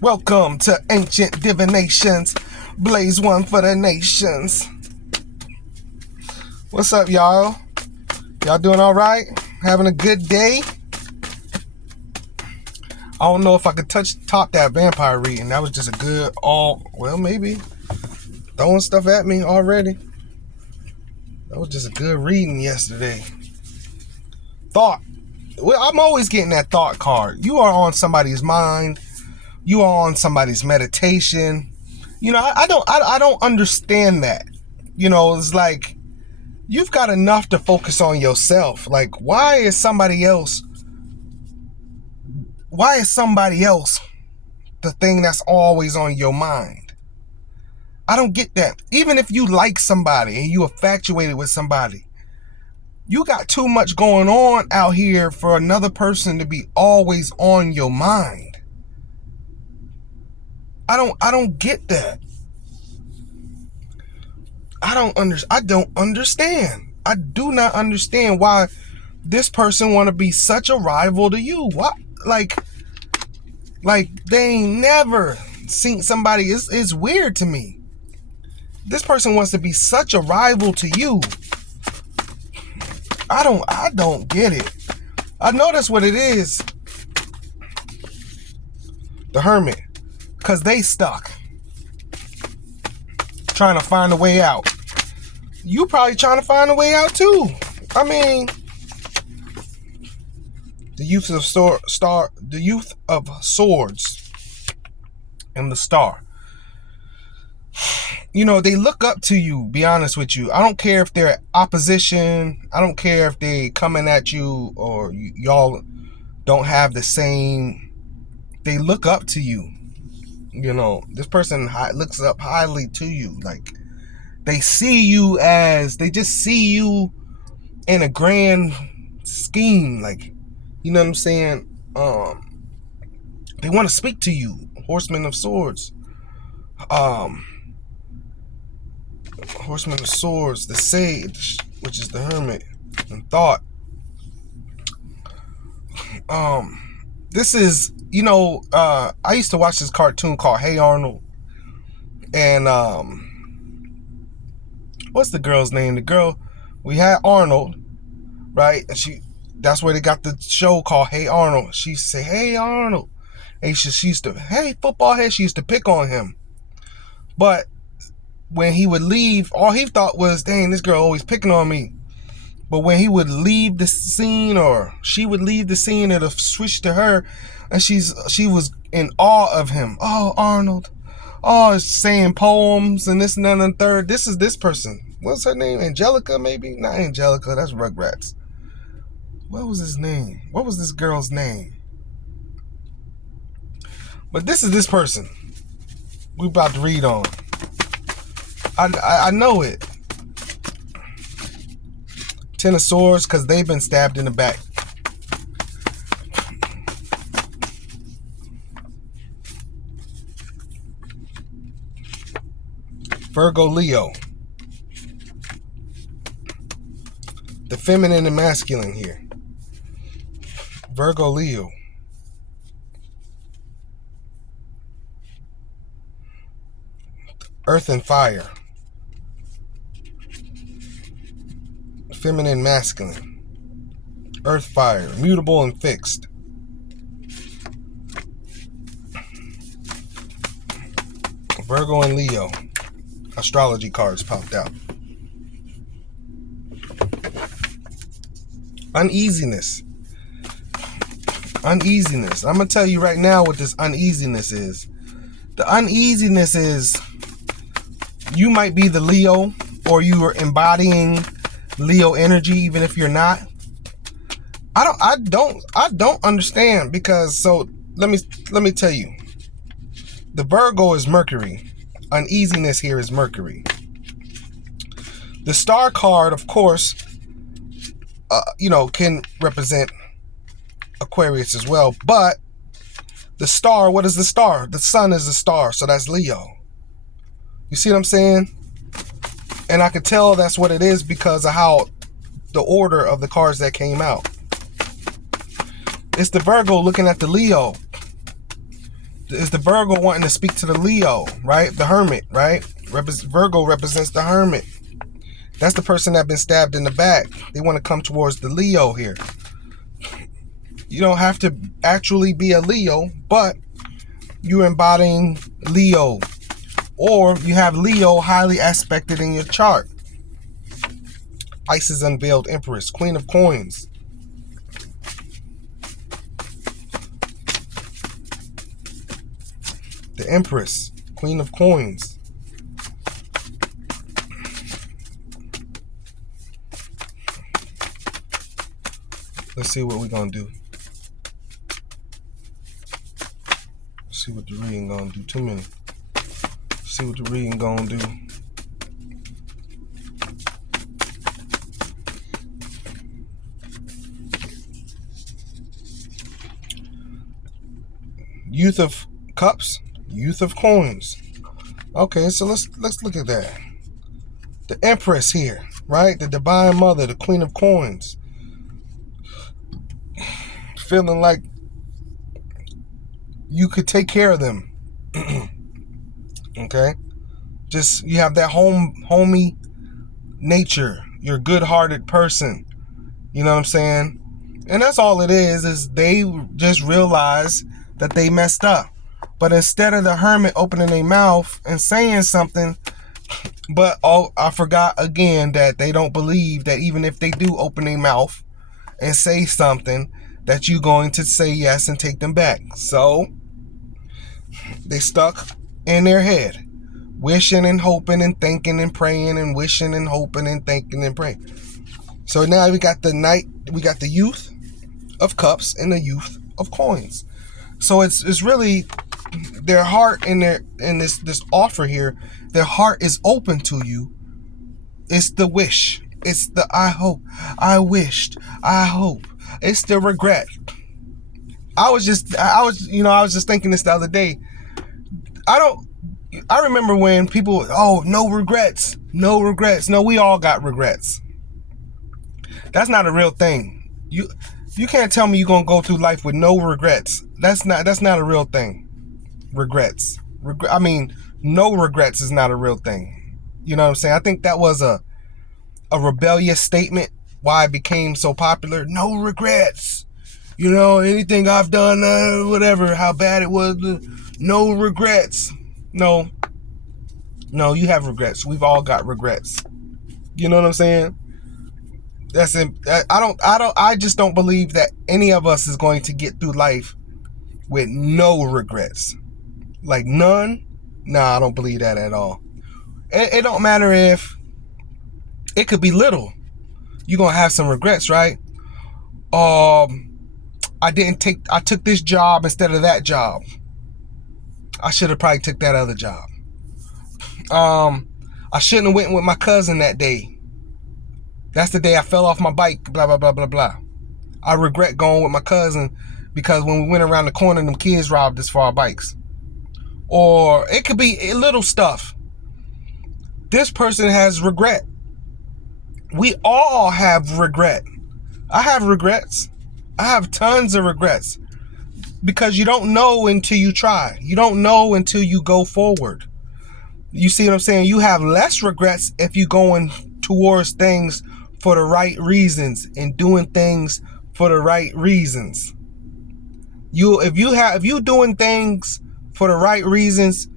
Welcome to Ancient Divinations. Blaze one for the nations. What's up, y'all? Y'all doing all right? Having a good day? I don't know if I could top that vampire reading. That was just a good maybe. Throwing stuff at me already. That was just a good reading yesterday. Thought. Well, I'm always getting that thought card. You are on somebody's mind. You are on somebody's meditation. You know, I don't understand that. You know, it's like you've got enough to focus on yourself. Like, why is somebody else the thing that's always on your mind? I don't get that. Even if you like somebody and you infatuated with somebody, you got too much going on out here for another person to be always on your mind. I don't get that. I don't understand. I do not understand why this person want to be such a rival to you. What? Like they ain't never seen somebody. It's weird to me. This person wants to be such a rival to you. I don't get it. I know that's what it is. The Hermit. Because they stuck. Trying to find a way out. You probably trying to find a way out too. I mean, the Youth of Swords and the Star. You know, they look up to you, be honest with you. I don't care if they're opposition. I don't care if they coming at you or y'all don't have the same. They look up to you. You know, this person looks up highly to you. Like, they just see you in a grand scheme. Like, you know what I'm saying? They want to speak to you. Horseman of Swords. Horseman of Swords, the Sage, which is the Hermit, and Thought. This is, you know, I used to watch this cartoon called Hey Arnold. And what's the girl's name? The girl, we had Arnold, right? And that's where they got the show called Hey Arnold. She used to say, Hey Arnold. And she used to, hey, football head. She used to pick on him. But when he would leave, all he thought was, dang, this girl always picking on me. But when he would leave the scene, or she would leave the scene, it'll switch to her, and she was in awe of him. Oh, Arnold. Oh, saying poems and this and that and the third. This is this person. What's her name? Angelica, maybe? Not Angelica. That's Rugrats. What was his name? What was this girl's name? But this is this person we about to read on. I know it. Ten of Swords, because they've been stabbed in the back. Virgo, Leo. The feminine and masculine here. Virgo, Leo. Earth and fire. Feminine, masculine. Earth, fire. Mutable and fixed. Virgo and Leo. Astrology cards popped out. Uneasiness. I'm going to tell you right now what this uneasiness is. The uneasiness is you might be the Leo, or you are embodying Leo energy, even if you're not. I don't understand, because let me tell you. The Virgo is Mercury. Uneasiness here is Mercury. The Star card, of course, can represent Aquarius as well. But the star, what is the star? The sun is the star, so that's Leo. You see what I'm saying? And I could tell that's what it is because of how the order of the cards that came out. It's the Virgo looking at the Leo. is the Virgo wanting to speak to the Leo, right? The Hermit, right? Virgo represents the Hermit. That's the person that been stabbed in the back. They want to come towards the Leo here. You don't have to actually be a Leo, but you're embodying Leo. Or you have Leo highly aspected in your chart. Isis unveiled Empress, Queen of Coins. The Empress, Queen of Coins. Let's see what we're going to do. Let's see what the reading going to do. Too many. Let's see what the reading going to do. Youth of Cups, Youth of Coins. Okay, so let's look at that. The Empress here, right? The Divine Mother, the Queen of Coins. Feeling like you could take care of them. Okay? Just, you have that homey nature. You're a good-hearted person. You know what I'm saying? And that's all it is they just realize that they messed up. But instead of the Hermit opening their mouth and saying something, but I forgot again that they don't believe that even if they do open their mouth and say something, that you're going to say yes and take them back. So they stuck in their head, wishing and hoping and thinking and praying and wishing and hoping and thinking and praying. So now we got the Youth of Cups and the Youth of Coins. So it's really their heart in this offer here. Their heart is open to you. It's the wish. It's the I hope, I wished, I hope. It's the regret. I was just thinking this the other day. I remember when people, no regrets. No, we all got regrets. That's not a real thing. You can't tell me you're gonna go through life with no regrets. That's not a real thing. Regrets. No regrets is not a real thing. You know what I'm saying? I think that was a rebellious statement. Why it became so popular. No regrets. Anything I've done, whatever, how bad it was, no regrets. No, you have regrets. We've all got regrets. You know what I'm saying? I just don't believe that any of us is going to get through life with no regrets. Like none? Nah, I don't believe that at all. It don't matter if it could be little. You're going to have some regrets, right? I took this job instead of that job. I should have probably took that other job. I shouldn't have went with my cousin that day. That's the day I fell off my bike, blah, blah, blah, blah, blah. I regret going with my cousin because when we went around the corner, them kids robbed us for our bikes. Or it could be little stuff. This person has regret. We all have regret. I have regrets. I have tons of regrets. Because you don't know until you try. You don't know until you go forward. You see what I'm saying? You have less regrets if you're going towards things for the right reasons and doing things for the right reasons. If you doing things for the right reasons,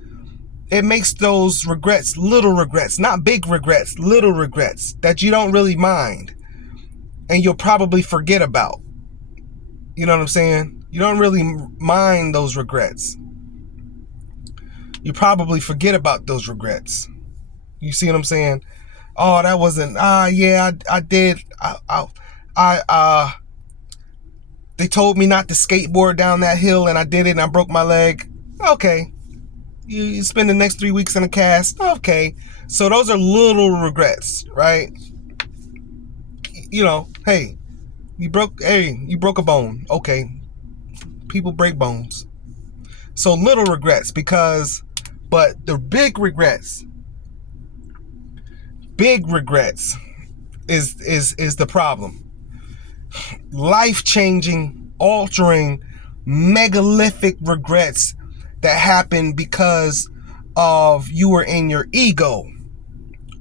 it makes those regrets little regrets, not big regrets, little regrets that you don't really mind and you'll probably forget about. You know what I'm saying? You don't really mind those regrets. You probably forget about those regrets. You see what I'm saying? Oh, that wasn't, I did. They told me not to skateboard down that hill and I did it and I broke my leg. Okay. You spend the next 3 weeks in a cast. Okay. So those are little regrets, right? Hey, you broke a bone. Okay. People break bones. So little regrets but the big regrets is the problem. Life-changing, altering, megalithic regrets that happened because of you were in your ego.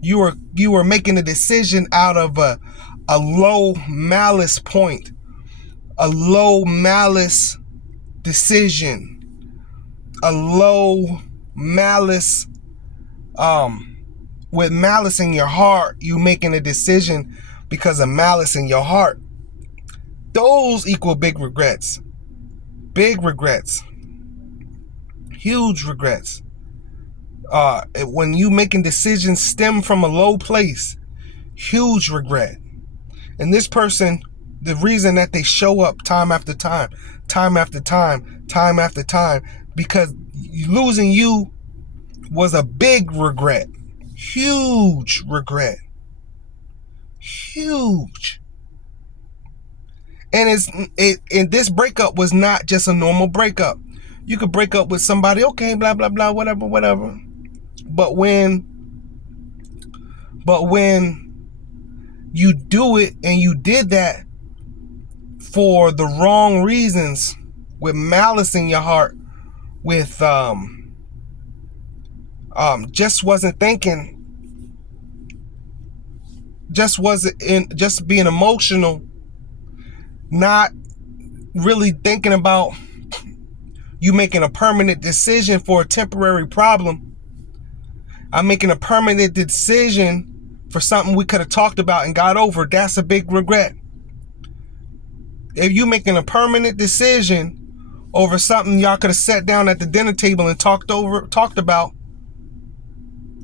You were making a decision out of a low malice point, a low malice decision, a low malice, with malice in your heart. You making a decision because of malice in your heart. Those equal big regrets. Big regrets. Huge regrets. When you making decisions stem from a low place, huge regret. And this person, the reason that they show up time after time, because losing you was a big regret. Huge regret. Huge. And and this breakup was not just a normal breakup. You could break up with somebody, okay, blah, blah, blah, whatever. But when you do it, and you did that for the wrong reasons, with malice in your heart, with just wasn't thinking, just being emotional, not really thinking about you making a permanent decision for a temporary problem. I'm making a permanent decision for something we could have talked about and got over. That's a big regret. If you making a permanent decision over something y'all could have sat down at the dinner table and talked about,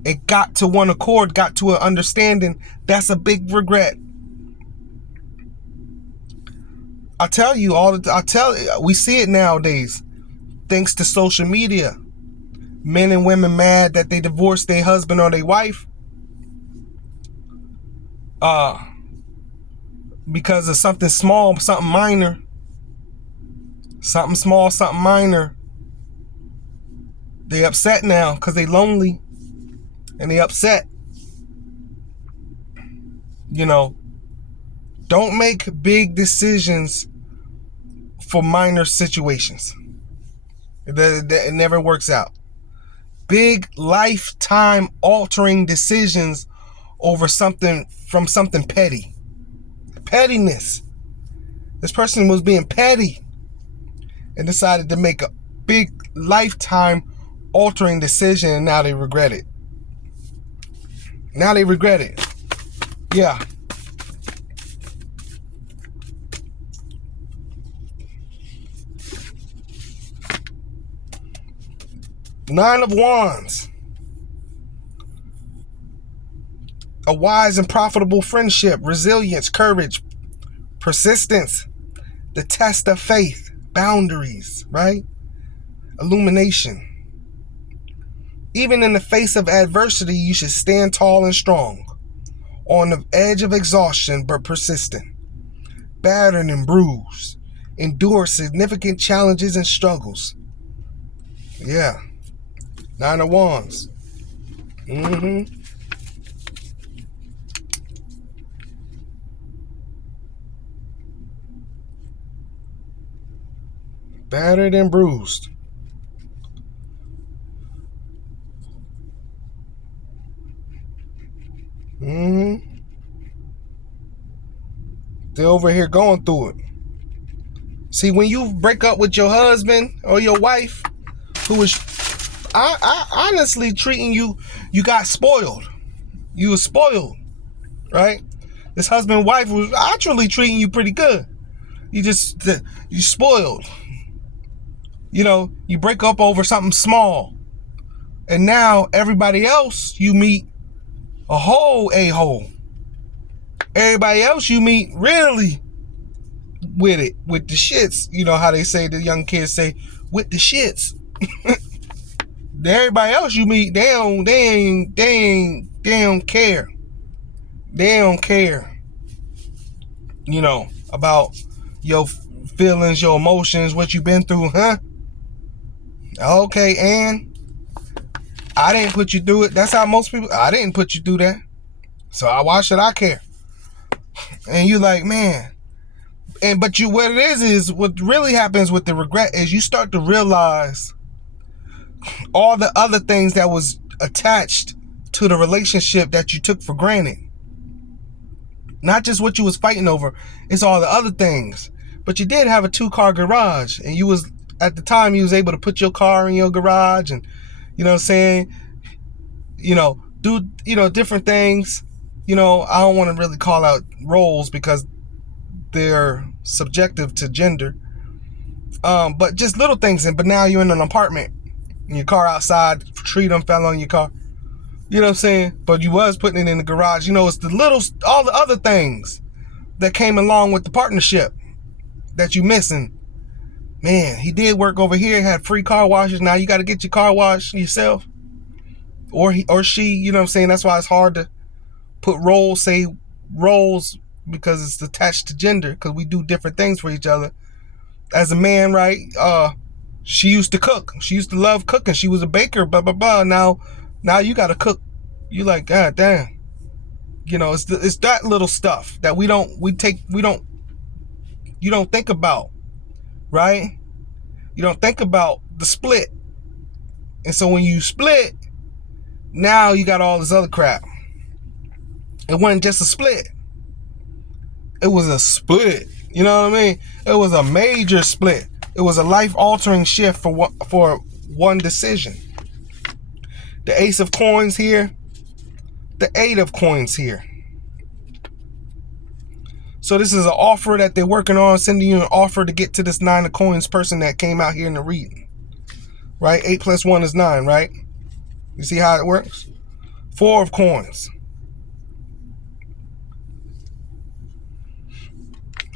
it got to one accord, got to an understanding, that's a big regret. We see it nowadays, thanks to social media. Men and women mad that they divorced their husband or their wife because of something small, something minor. Something small, something minor. They upset now because they lonely and they upset. Don't make big decisions for minor situations. It never works out. Big lifetime altering decisions over something petty. Pettiness. This person was being petty and decided to make a big lifetime altering decision, and now they regret it. Yeah. Nine of Wands. A wise and profitable friendship, resilience, courage, persistence, the test of faith, boundaries, right? Illumination. Even in the face of adversity, you should stand tall and strong, on the edge of exhaustion but persistent, battered and bruised, endure significant challenges and struggles. Yeah. Nine of Wands. Battered and bruised. They're over here going through it. See, when you break up with your husband or your wife, who is honestly treating you, you got spoiled. You were spoiled, right? This husband and wife was actually treating you pretty good. You spoiled. You break up over something small. And now everybody else you meet a whole a-hole. Everybody else you meet really with the shits. You know how they say, the young kids say, with the shits. Everybody else you meet, they don't care. They don't care, about your feelings, your emotions, what you've been through, huh? Okay, and I didn't put you through it. That's how most people, I didn't put you through that. So why should I care? And you like, man. But what it is what really happens with the regret is you start to realize all the other things that was attached to the relationship that you took for granted. Not just what you was fighting over, it's all the other things. But you did have a 2-car garage, and you was, at the time, you was able to put your car in your garage and, you know what I'm saying, do, different things. I don't want to really call out roles because they're subjective to gender. But just little things. But now you're in an apartment, and your car outside, tree done fell on your car. You know what I'm saying? But you was putting it in the garage. It's all the other things that came along with the partnership that you missing. Man, he did work over here, had free car washes. Now you got to get your car washed yourself. Or he or she, you know what I'm saying? That's why it's hard to put roles because it's attached to gender, because we do different things for each other. As a man, right? She used to cook. She used to love cooking. She was a baker, blah, blah, blah. Now you got to cook. You like, God damn. It's that little stuff that you don't think about, right? You don't think about the split. And so when you split, now you got all this other crap. It wasn't just a split. It was a split. You know what I mean? It was a major split. It was a life-altering shift for one decision. The Ace of Coins here. The 8 of Coins here. So this is an offer that they're working on, sending you an offer to get to this 9 of Coins person that came out here in the reading. Right? 8 plus 1 is 9, right? You see how it works? 4 of Coins.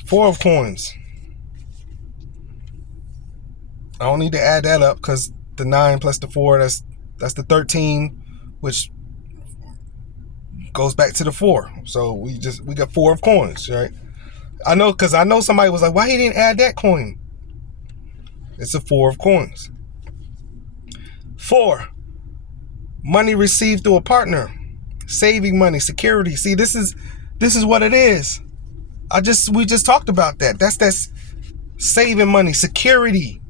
4 of Coins. I don't need to add that up because the 9 plus the 4, that's the 13, which goes back to the 4. So we got 4 of Coins, right? I know, because I know somebody was like, why he didn't add that coin? It's a 4 of Coins. 4, money received through a partner, saving money, security. See, this is what it is. We just talked about that. That's saving money, security.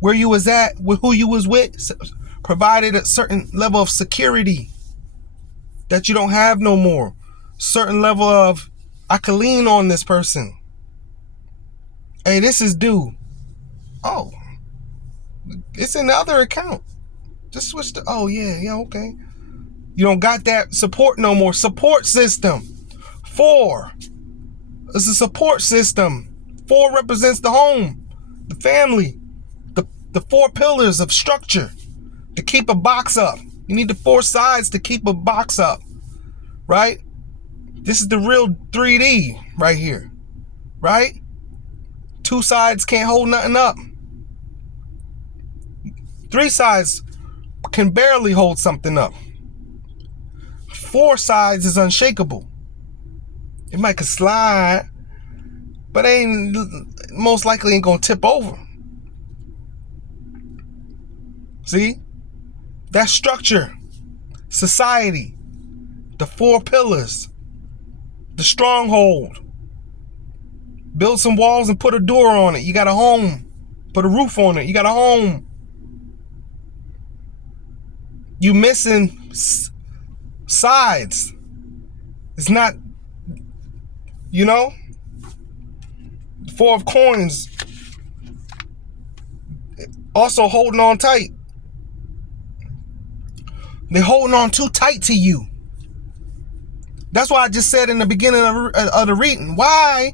Where you was at, with who you was with, provided a certain level of security that you don't have no more. Certain level of, I can lean on this person. Hey, this is due. Oh, it's in the other account. Just switch to, oh yeah, okay. You don't got that support no more. Support system. 4. It's a support system. 4 represents the home, the family, the 4 pillars of structure to keep a box up. You need the 4 sides to keep a box up, right? This is the real 3D right here, right? 2 sides can't hold nothing up. 3 sides can barely hold something up. 4 sides is unshakable. It might could slide, but most likely ain't gonna tip over. See? That structure, society, the 4 pillars, the stronghold. Build some walls and put a door on it. You got a home. Put a roof on it. You got a home. You missing sides. It's not, 4 of Coins. Also holding on tight. They're holding on too tight to you. That's why I just said in the beginning of the reading, why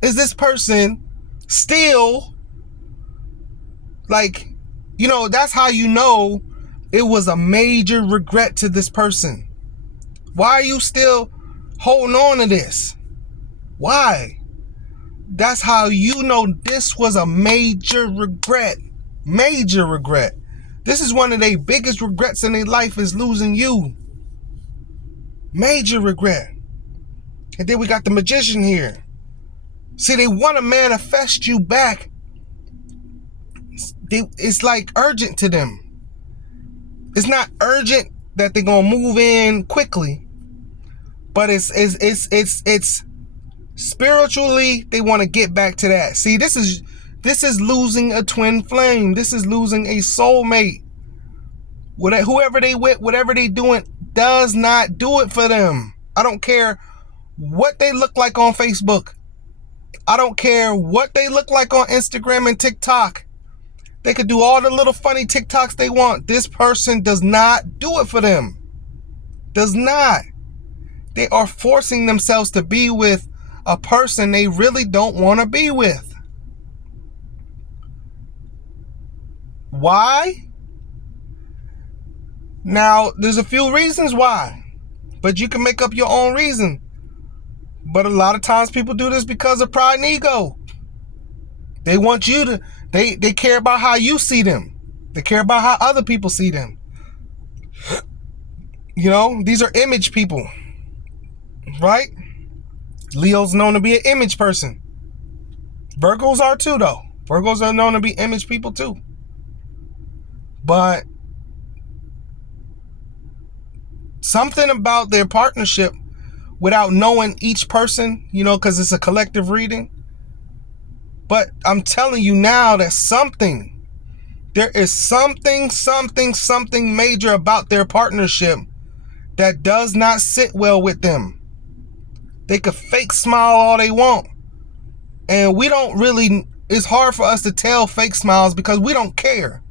is this person still, that's how you know it was a major regret to this person. Why are you still holding on to this? Why? That's how you know this was a major regret. Major regret. This is one of their biggest regrets in their life, is losing you. Major regret. And then we got the Magician here. See, they want to manifest you back. It's like urgent to them. It's not urgent that they're gonna move in quickly, but it's spiritually they want to get back to that. See, this is losing a twin flame. This is losing a soulmate. Whoever they with, whatever they doing, does not do it for them. I don't care what they look like on Facebook. I don't care what they look like on Instagram and TikTok. They could do all the little funny TikToks they want. This person does not do it for them. Does not. They are forcing themselves to be with a person they really don't want to be with. Why? Now, there's a few reasons why, but you can make up your own reason. But a lot of times people do this because of pride and ego. They want you to, they care about how you see them. They care about how other people see them. You know, these are image people, right? Leo's known to be an image person. Virgos are too, though. Virgos are known to be image people too. But something about their partnership, without knowing each person, you know, because it's a collective reading. But I'm telling you now that there is something major about their partnership that does not sit well with them. They could fake smile all they want. And we don't really, it's hard for us to tell fake smiles because we don't care.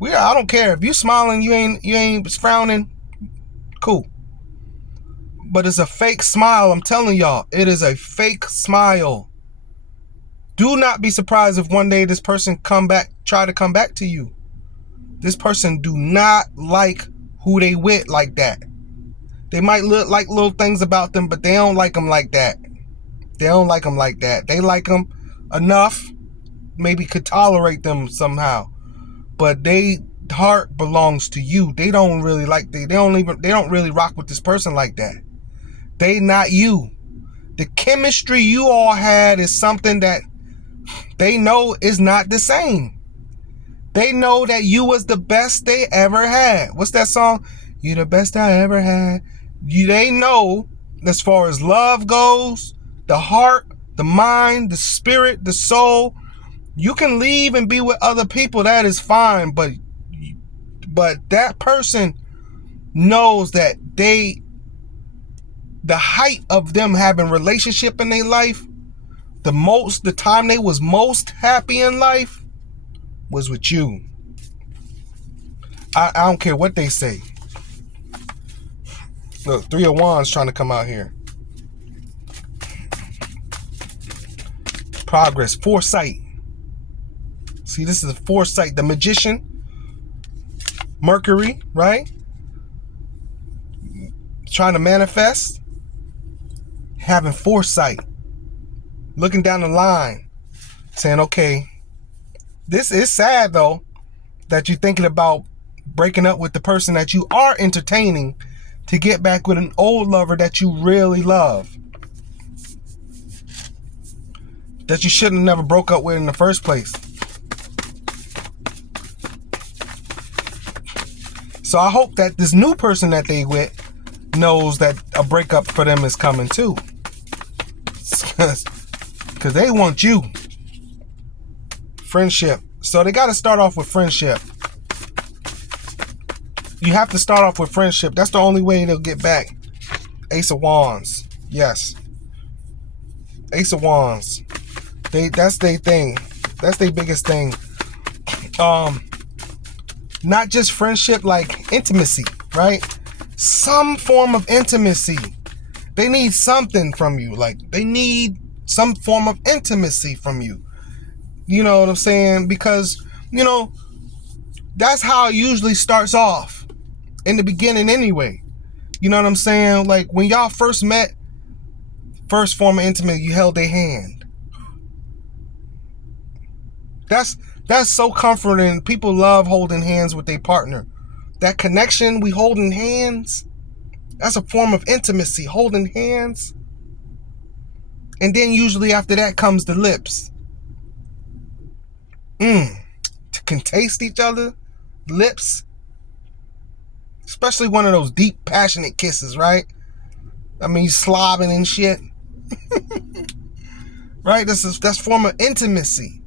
I don't care. If you smiling, you ain't frowning, cool. But it's a fake smile. I'm telling y'all, it is a fake smile. Do not be surprised if one day this person try to come back to you. This person do not like who they with like that. They might look like little things about them, but they don't like them like that. They don't like them like that. They like them enough, maybe could tolerate them somehow, but they heart belongs to you. They don't really like they don't really rock with this person like that. They not you. The chemistry you all had is something that they know is not the same. They know that you was the best they ever had. What's that song? You the best I ever had. They know, as far as love goes, the heart, the mind, the spirit, the soul, you can leave and be with other people. That is fine. But that person knows that the height of them having relationship in their life, the time they was most happy in life was with you. I don't care what they say. Look, 3 of Wands trying to come out here. Progress, foresight. See, this is foresight. The Magician, Mercury, right? Trying to manifest, having foresight, looking down the line, saying, okay, this is sad though, that you're thinking about breaking up with the person that you are entertaining to get back with an old lover that you really love, that you shouldn't have never broke up with in the first place. So I hope that this new person that they with knows that a breakup for them is coming too. Because they want you. Friendship. So they got to start off with friendship. You have to start off with friendship. That's the only way they'll get back. Ace of Wands. Yes. Ace of Wands. That's their thing. That's their biggest thing. Not just friendship, like intimacy, right? Some form of intimacy. They need something from you. Like, they need some form of intimacy from you. You know what I'm saying? Because, you know, that's how it usually starts off in the beginning anyway. You know what I'm saying? Like, when y'all first met, first form of intimacy, you held their hand. That's so comforting. People love holding hands with their partner. That connection, we holding hands, that's a form of intimacy, holding hands. And then usually after that comes the lips. Can taste each other, lips. Especially one of those deep, passionate kisses, right? I mean, slobbing and shit. Right? That's form of intimacy.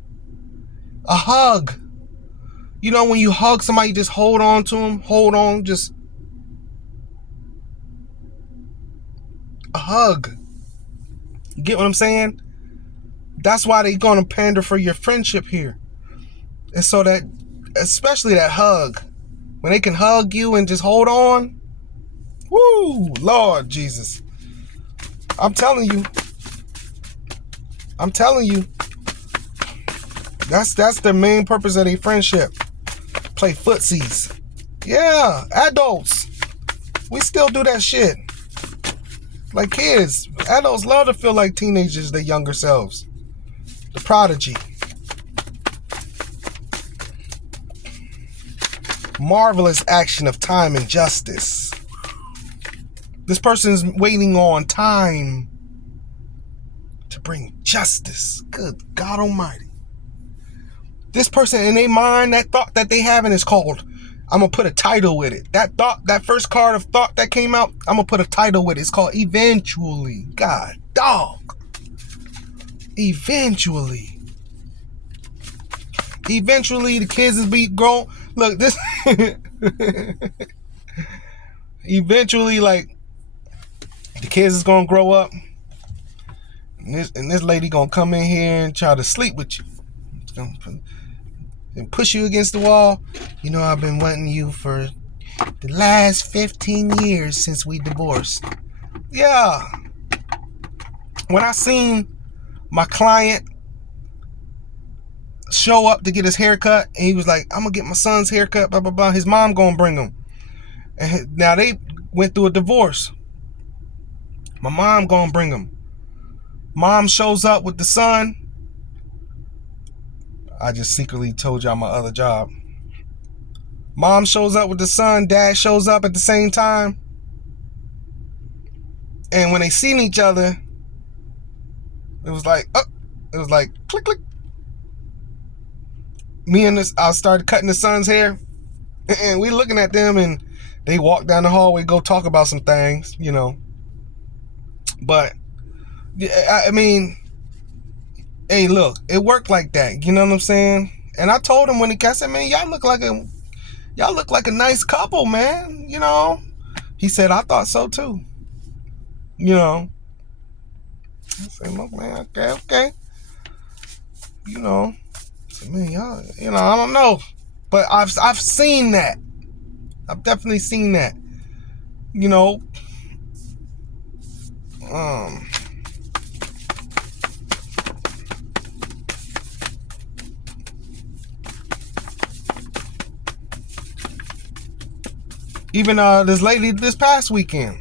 A hug. You know, when you hug somebody, just hold on to them. Hold on, just a hug. You get what I'm saying? That's why they're going to pander for your friendship here. And so that, especially that hug, when they can hug you and just hold on, woo, Lord Jesus. I'm telling you, that's the main purpose of their friendship. Play footsies. Yeah, adults, we still do that shit. Like kids, adults love to feel like teenagers, their younger selves. The prodigy. Marvelous action of time and justice. This person's waiting on time to bring justice. Good God Almighty. This person, in their mind, that thought that they having is called, I'm going to put a title with it. That thought, that first card of thought that came out, I'm going to put a title with it. It's called eventually. God dog. Eventually. Eventually, the kids is be grown. Look, this. Eventually, like, the kids is going to grow up. And this lady going to come in here and try to sleep with you. And push you against the wall. You know, I've been wanting you for the last 15 years since we divorced. Yeah. When I seen my client show up to get his haircut, and he was like, I'm going to get my son's haircut, blah, blah, blah. His mom going to bring him. And now they went through a divorce. My mom going to bring him. Mom shows up with the son. I just secretly told y'all my other job. Mom shows up with the son. Dad shows up at the same time. And when they seen each other, it was like, click, click. I started cutting the son's hair. And we looking at them, and they walk down the hallway, go talk about some things, you know. But, I mean, hey, look, it worked like that. You know what I'm saying? And I told him when I said, man, y'all look like a nice couple, man. You know? He said, I thought so too. You know? I said, look, man, okay. You know? I said, man, y'all, you know, I don't know. But I've seen that. I've definitely seen that. You know? Even this lady this past weekend,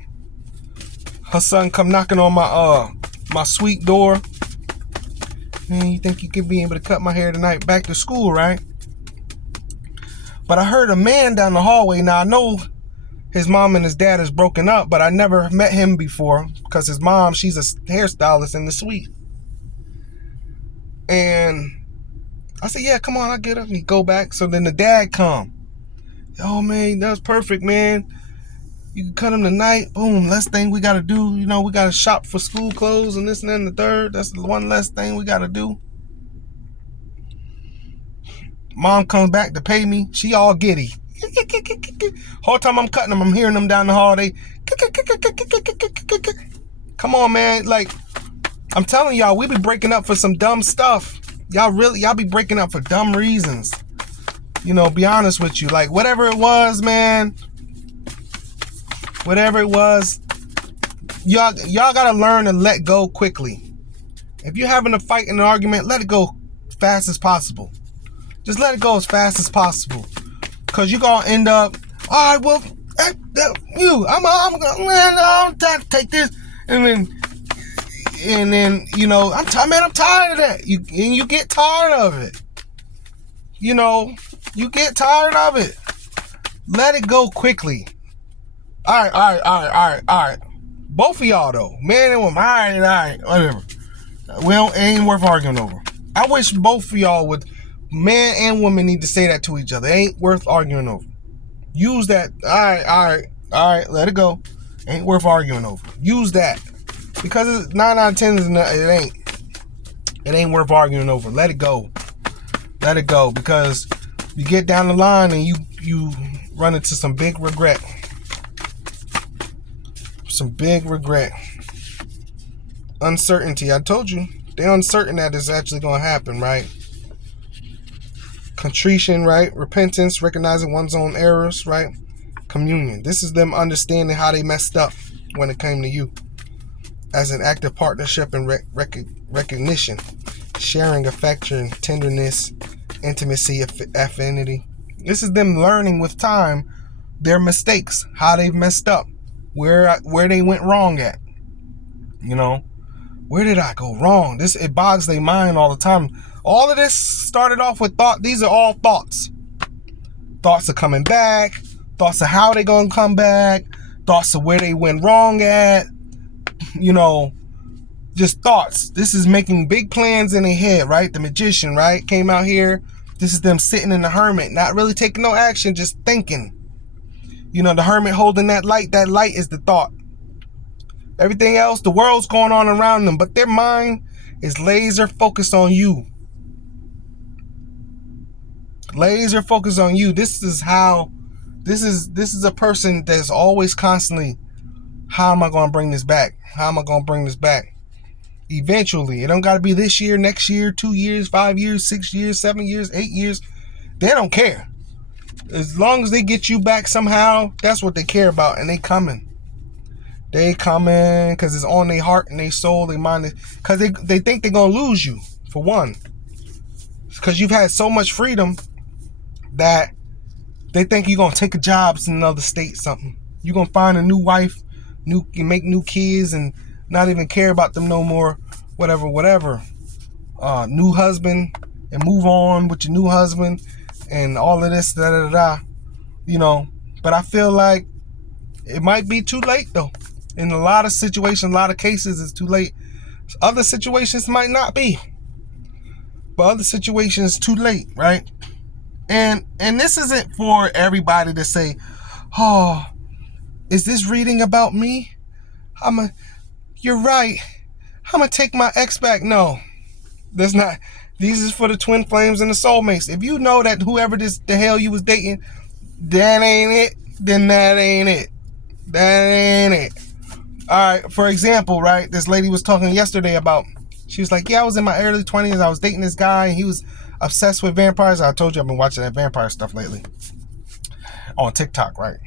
her son come knocking on my suite door. Man, you think you could be able to cut my hair tonight? Back to school, right? But I heard a man down the hallway. Now I know his mom and his dad is broken up, but I never met him before because his mom, she's a hairstylist in the suite. And I said, yeah, come on, I'll get her. He go back. So then the dad come. Oh, man, that's perfect, man. You can cut him tonight. Boom, last thing we got to do. You know, we got to shop for school clothes and this and that and the third. That's the one less thing we got to do. Mom comes back to pay me. She all giddy. Whole time I'm cutting them, I'm hearing them down the hall. They, come on, man. Like, I'm telling y'all, we be breaking up for some dumb stuff. Y'all be breaking up for dumb reasons. You know, be honest with you. Like, whatever it was, man. Whatever it was, y'all gotta learn to let go quickly. If you're having a fight and an argument, let it go fast as possible. Just let it go as fast as possible. Cause you're gonna end up, all right, well, I'm gonna take this, and then you know, I'm tired of that. You get tired of it. You know, you get tired of it. Let it go quickly. All right. Both of y'all though, man and woman. All right, whatever. Well, it ain't worth arguing over. I wish both of y'all would. Man and woman need to say that to each other. It ain't worth arguing over. Use that. All right. Let it go. Ain't worth arguing over. Use that, because 9 out of 10 it ain't worth arguing over. Let it go. Because You get down the line and you run into some big regret. Some big regret. Uncertainty. I told you, they're uncertain that it's actually going to happen, right? Contrition, right? Repentance, recognizing one's own errors, right? Communion. This is them understanding how they messed up when it came to you. As an active partnership and recognition. Sharing affection, tenderness, intimacy, affinity. This is them learning with time their mistakes, how they've messed up, where they went wrong at. You know, where did I go wrong? It bogs their mind all the time. All of this started off with thought. These are all thoughts. Thoughts of coming back. Thoughts of how they gonna come back. Thoughts of where they went wrong at. You know, just thoughts. This is making big plans in their head, right? The magician, right? Came out here. This is them sitting in the hermit, not really taking no action, just thinking. You know, the hermit holding that light is the thought. Everything else, the world's going on around them, but their mind is laser focused on you. Laser focused on you. This is a person that's always constantly, how am I going to bring this back? How am I going to bring this back? Eventually, it don't got to be this year, next year, 2 years, 5 years, 6 years, 7 years, 8 years. They don't care. As long as they get you back somehow, that's what they care about. And they coming. They coming because it's on their heart and their soul, their mind. Because they think they're going to lose you, for one. Because you've had so much freedom that they think you're going to take a job in another state, something. You're going to find a new wife, make new kids, and not even care about them no more, whatever. New husband, and move on with your new husband, and all of this, you know. But I feel like it might be too late, though. In a lot of situations, a lot of cases, it's too late. Other situations might not be. But other situations, too late, right? And this isn't for everybody to say, oh, is this reading about me? You're right. I'm going to take my ex back. No, that's not. These is for the twin flames and the soulmates. If you know that whoever the hell you was dating, that ain't it, then that ain't it. That ain't it. All right, for example, right, this lady was talking yesterday about, she was like, yeah, I was in my early 20s. I was dating this guy, and he was obsessed with vampires. I told you I've been watching that vampire stuff lately on TikTok, right?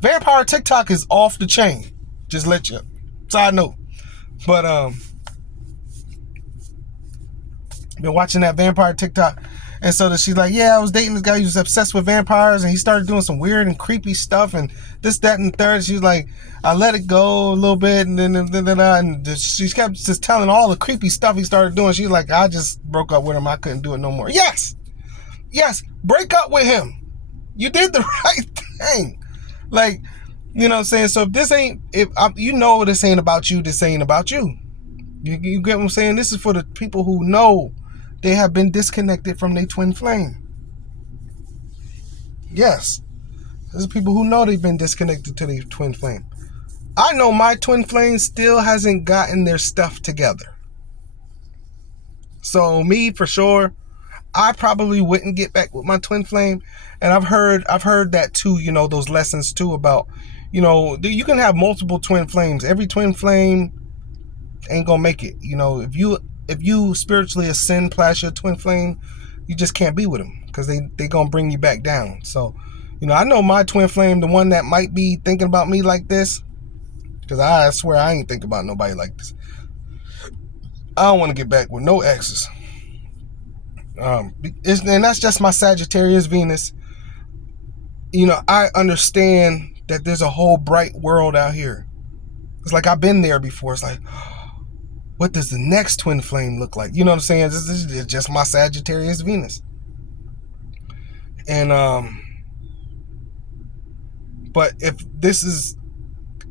Vampire TikTok is off the chain. Just let you, side note. But been watching that vampire TikTok, and so she's like, yeah, I was dating this guy. He was obsessed with vampires, and he started doing some weird and creepy stuff, and this, that, and the third. She's like, I let it go a little bit, and and she kept just telling all the creepy stuff he started doing. She's like, I just broke up with him. I couldn't do it no more. Yes, break up with him. You did the right thing. Like, you know what I'm saying? So if this ain't, you know this ain't about you, this ain't about you. You get what I'm saying? This is for the people who know they have been disconnected from their twin flame. Yes. This is people who know they've been disconnected to their twin flame. I know my twin flame still hasn't gotten their stuff together. So me, for sure, I probably wouldn't get back with my twin flame. And I've heard that too, you know, those lessons too about, you know, you can have multiple twin flames. Every twin flame ain't gonna make it. You know, if you spiritually ascend past your twin flame, you just can't be with them because they gonna bring you back down. So, you know, I know my twin flame, the one that might be thinking about me like this, because I swear I ain't thinking about nobody like this. I don't want to get back with no exes. And that's just my Sagittarius Venus. You know, I understand that there's a whole bright world out here. It's like I've been there before. It's like, what does the next twin flame look like? You know what I'm saying? This is just my Sagittarius Venus. And but if this is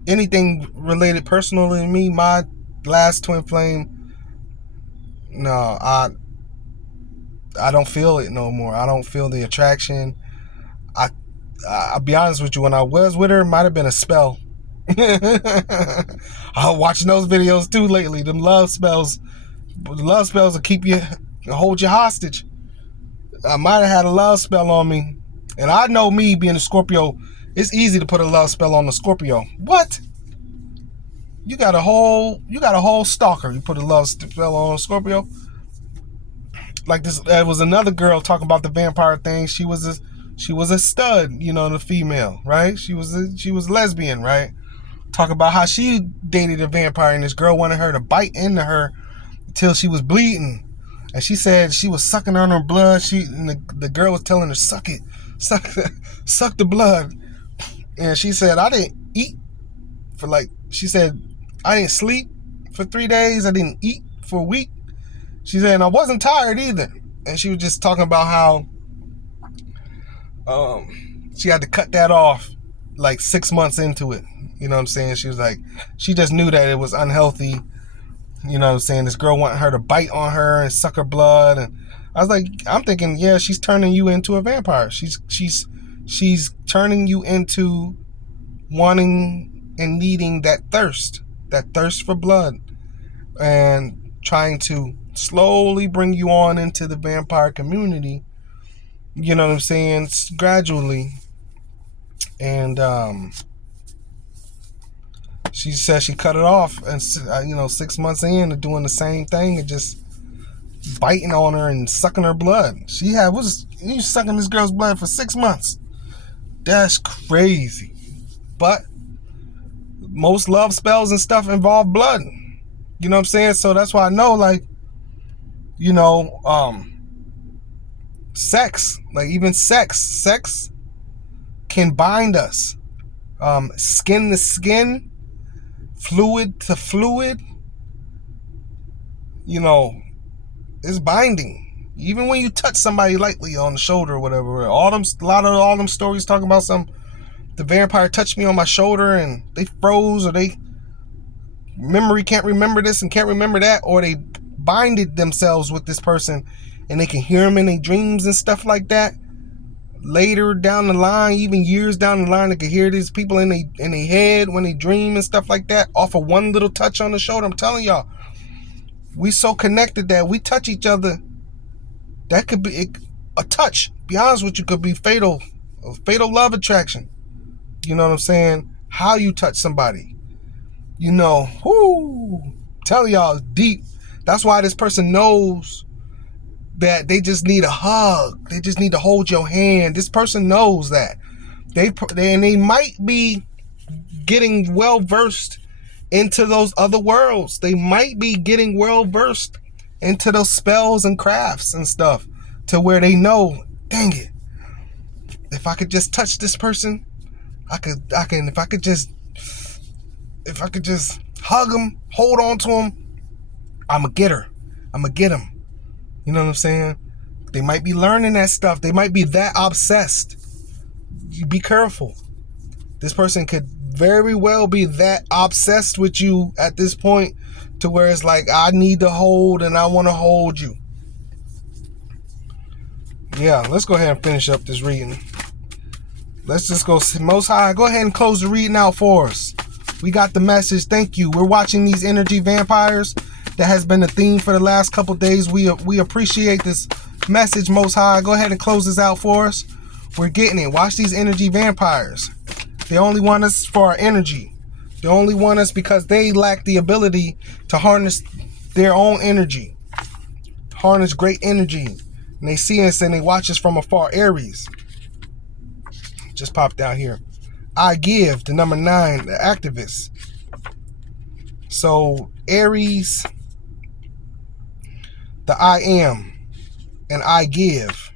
anything related personally to me, my last twin flame, no, I don't feel it no more. I don't feel the attraction. I'll be honest with you, when I was with her, it might have been a spell. I'm watching those videos too lately. Them love spells. Love spells will keep you, hold you hostage. I might have had a love spell on me. And I know me being a Scorpio, it's easy to put a love spell on a Scorpio. What? You got a whole stalker. You put a love spell on a Scorpio. Like this, there was another girl talking about the vampire thing. She was a stud, the female, right? She was lesbian, right? Talk about how she dated a vampire, and this girl wanted her to bite into her until she was bleeding. And she said she was sucking on her blood. And the girl was telling her, suck it, suck the blood. And she said, I didn't eat she said, I didn't sleep for 3 days. I didn't eat for a week. She said, and I wasn't tired either. And she was just talking about how she had to cut that off like 6 months into it. You know what I'm saying? She was like, she just knew that it was unhealthy. You know what I'm saying? This girl wanted her to bite on her and suck her blood. And I was like, I'm thinking, yeah, she's turning you into a vampire. She's turning you into wanting and needing that thirst for blood, and trying to slowly bring you on into the vampire community. You know what I'm saying? Gradually. And she said she cut it off, and 6 months in, doing the same thing and just biting on her and sucking her blood. He was sucking this girl's blood for 6 months. That's crazy. But most love spells and stuff involve blood. You know what I'm saying? So that's why I know, sex, even sex can bind us. Skin to skin, fluid to fluid, it's binding. Even when you touch somebody lightly on the shoulder or whatever, a lot of all them stories talking about the vampire touched me on my shoulder and they froze, or they can't remember this and can't remember that, or they binded themselves with this person and they can hear them in their dreams and stuff like that. Later down the line, even years down the line, they can hear these people in their head when they dream and stuff like that off of one little touch on the shoulder. I'm telling y'all, we so connected that we touch each other. That could be a touch. Be honest with you, could be fatal. A fatal love attraction. You know what I'm saying? How you touch somebody. Tell y'all, it's deep. That's why this person knows that they just need a hug. They just need to hold your hand. This person knows that. They might be getting well versed into those other worlds. They might be getting well versed into those spells and crafts and stuff, to where they know, dang it, if I could just touch this person, if I could just hug him, hold on to him, I'm gonna get her. I'm gonna get him. You know what I'm saying? They might be learning that stuff. They might be that obsessed. You be careful. This person could very well be that obsessed with you at this point, to where it's like, I need to hold and I want to hold you. Yeah, let's go ahead and finish up this reading. Let's just go, Most High, go ahead and close the reading out for us. We got the message. Thank you. We're watching these energy vampires. That has been the theme for the last couple days. We appreciate this message, Most High. Go ahead and close this out for us. We're getting it. Watch these energy vampires. They only want us for our energy. They only want us because they lack the ability to harness their own energy. Harness great energy. And they see us and they watch us from afar. Aries. Just popped out here. I give, the number 9, the activist. So, Aries, the I am, and I give.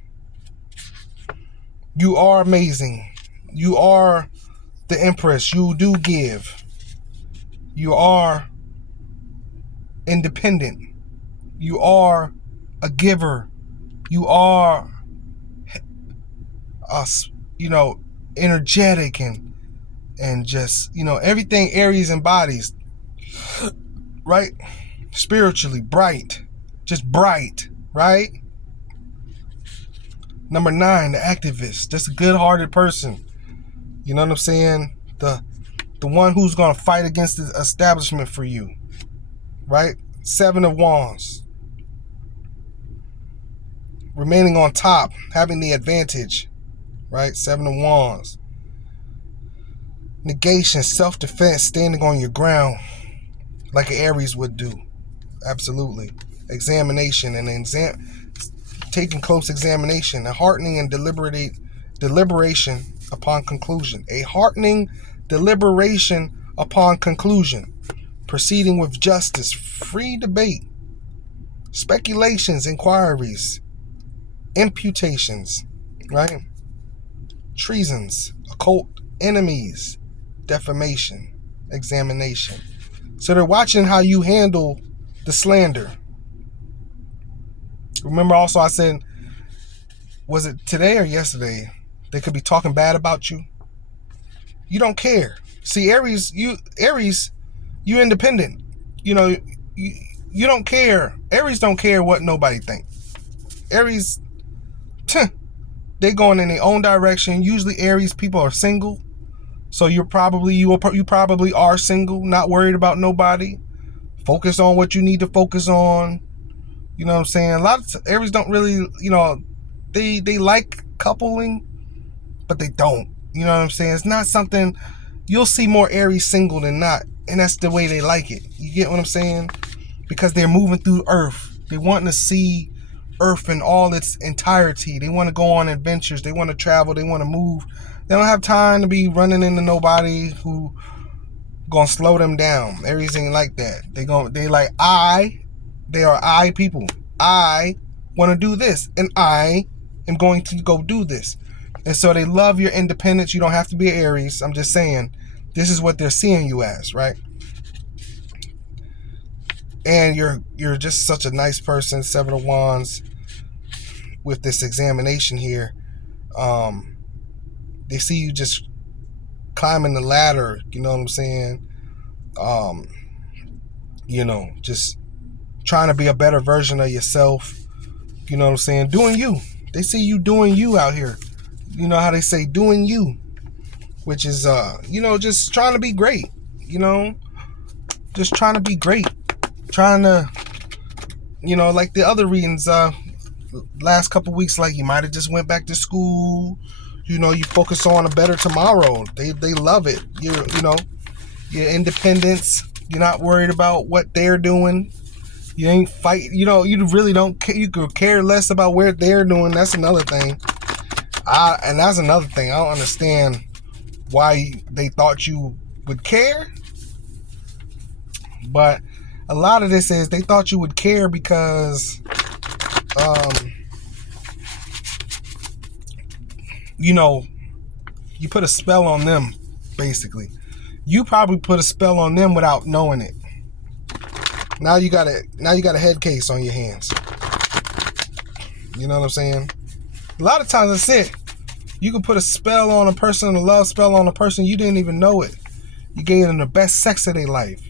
You are amazing. You are the Empress. You do give. You are independent. You are a giver. You are, energetic and just, everything Aries embodies. Right? Spiritually, bright. Just bright, right? Number 9, the activist. Just a good-hearted person. You know what I'm saying? The one who's going to fight against the establishment for you. Right? 7 of Wands. remaining on top, having the advantage, right? Seven of Wands. Negation, self-defense, standing on your ground like an Aries would do. Absolutely. Examination and taking close examination. A heartening and deliberation upon conclusion. A heartening deliberation upon conclusion. Proceeding with justice. Free debate. Speculations, inquiries. Imputations. Right? Treasons. Occult enemies. Defamation. Examination. So they're watching how you handle the slander. Remember also I said, was it today or yesterday? They could be talking bad about you. You don't care. See, Aries, you independent. You know, you don't care. Aries don't care what nobody think. Aries, they going in their own direction. Usually Aries people are single. So you probably are single, not worried about nobody. Focus on what you need to focus on. You know what I'm saying? A lot of Aries don't really, they like coupling, but they don't. You know what I'm saying? It's not something, you'll see more Aries single than not. And that's the way they like it. You get what I'm saying? Because they're moving through Earth. They want to see Earth in all its entirety. They want to go on adventures. They want to travel. They want to move. They don't have time to be running into nobody who gonna slow them down. Aries ain't like that. They are I people. I want to do this, and I am going to go do this. And so they love your independence. You don't have to be an Aries. I'm just saying, this is what they're seeing you as, right? And you're just such a nice person. Seven of Wands with this examination here. They see you just climbing the ladder, you know what I'm saying? Just trying to be a better version of yourself, you know what I'm saying? Doing you. They see you doing you out here. You know how they say doing you, which is, just trying to be great, just trying to be great. Trying to, like the other readings, last couple weeks, like you might have just went back to school. You focus on a better tomorrow. They love it. Your independence. You're not worried about what they're doing. You ain't fight. You really don't care. You could care less about what they're doing. That's another thing. And that's another thing. I don't understand why they thought you would care. But a lot of this is they thought you would care because, you put a spell on them, basically. You probably put a spell on them without knowing it. Now you got a head case on your hands. You know what I'm saying? A lot of times that's it. You can put a spell on a person, a love spell on a person, you didn't even know it. You gave them the best sex of their life.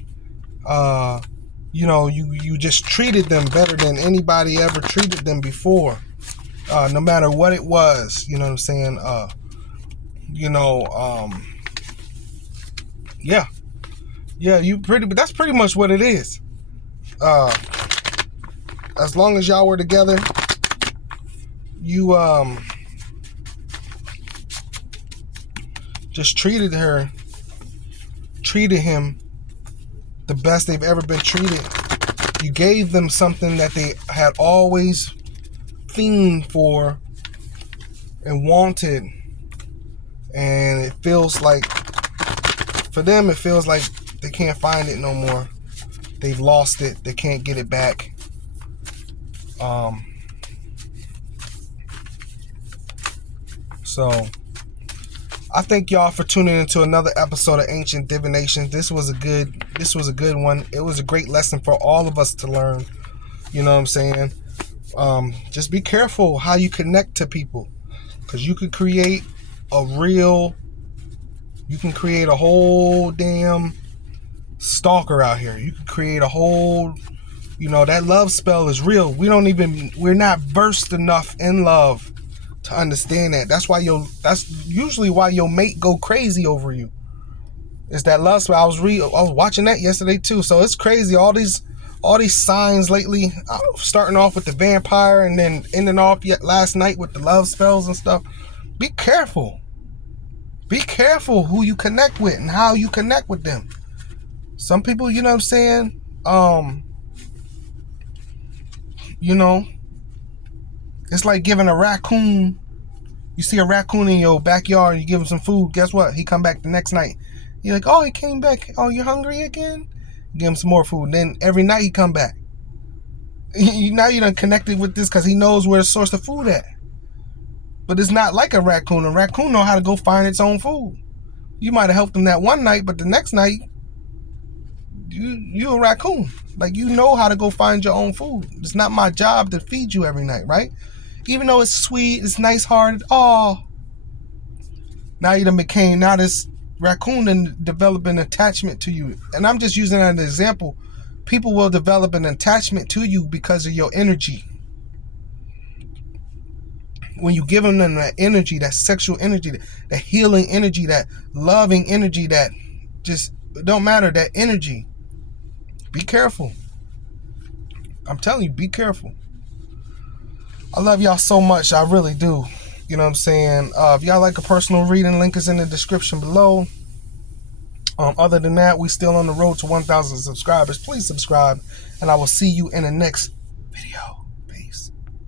You just treated them better than anybody ever treated them before. No matter what it was, you know what I'm saying? That's pretty much what it is. As long as y'all were together, you just treated him the best they've ever been treated. You gave them something that they had always fiended for and wanted, and it feels like, for them, it feels like they can't find it no more. They've lost it. They can't get it back. So I thank y'all for tuning into another episode of Ancient Divination. This was a good one. It was a great lesson for all of us to learn. You know what I'm saying? Just be careful how you connect to people, because you could create a whole damn stalker out here. You could create a whole, that love spell is real. We're not versed enough in love to understand that. That's usually why your mate go crazy over you. It's that love spell. I was watching that yesterday too. So it's crazy. All these All these signs lately, starting off with the vampire and then ending off yet last night with the love spells and stuff. Be careful. Be careful who you connect with and how you connect with them. Some people, you know what I'm saying? It's like giving a raccoon. You see a raccoon in your backyard and you give him some food. Guess what? He come back the next night. You're like, oh, he came back. Oh, you're hungry again? Give him some more food. Then every night he come back. Now you done connected with this because he knows where the source of food at. But it's not like a raccoon. A raccoon know how to go find its own food. You might have helped him that one night, but the next night, you a raccoon. Like, you know how to go find your own food. It's not my job to feed you every night, right? Even though it's sweet, it's nice-hearted. Oh, now you done became, now this raccoon and develop an attachment to you. And I'm just using that as an example. People will develop an attachment to you because of your energy. When you give them that energy, that sexual energy, that healing energy, that loving energy, that just, it don't matter, that energy. Be careful. I'm telling you, be careful. I love y'all so much. I really do. You know what I'm saying? If y'all like a personal reading, link is in the description below. Other than that, we still on the road to 1,000 subscribers. Please subscribe, and I will see you in the next video.